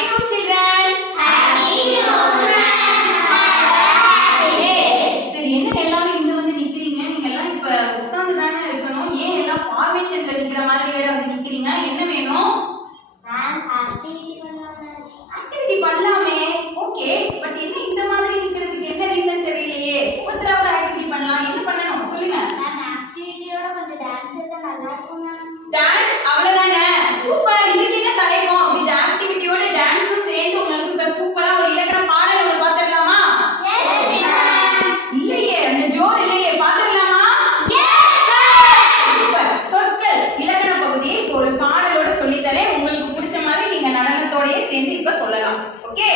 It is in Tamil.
Happy New Children. Happy New சரி, என்ன எல்லாரும் இங்க வந்து நிக்கிறீங்க? நீங்க எல்லாம் இப்ப உட்கார்ந்து தானே இருக்கணும். ஏன் எல்லாம் ஃபார்மேஷன்ல நிக்கிற மாதிரி வேற வந்து நிக்கிறீங்க? என்ன வேணும்? ஆக்டிவிட்டி பண்ணலாமே. ஓகே, பட் என்ன இந்த மாதிரி நிக்கிறதுக்கு என்ன ரீசன் தெரியலையே. ஒவ்வொருத்தராவோட ஆக்டிவிட்டி பண்ணலாம். என்ன பண்ணணும் சொல்லுங்க. டான்ஸ் அவ்வளவுதானே. சூப்பர். இதுக்கு என்ன தலைக்கும்? இந்த ஆக்டிவிட்டியோட டான்ஸும் சேர்ந்து உங்களுக்கு இப்ப சூப்பரா ஒரு இலக்கண பாடல் ஒன்று பாத்துடலாமா? இல்லையே, அந்த ஜோர் இல்லையே, பாத்துடலாமா? சூப்பர். சொற்கள் இலக்கண பகுதியை இப்போ ஒரு பாடலோட சொல்லித்தரேன். உங்களுக்கு பிடிச்ச மாதிரி நீங்க நடனத்தோடயே சேர்ந்து இப்ப சொல்லலாம். ஓகே.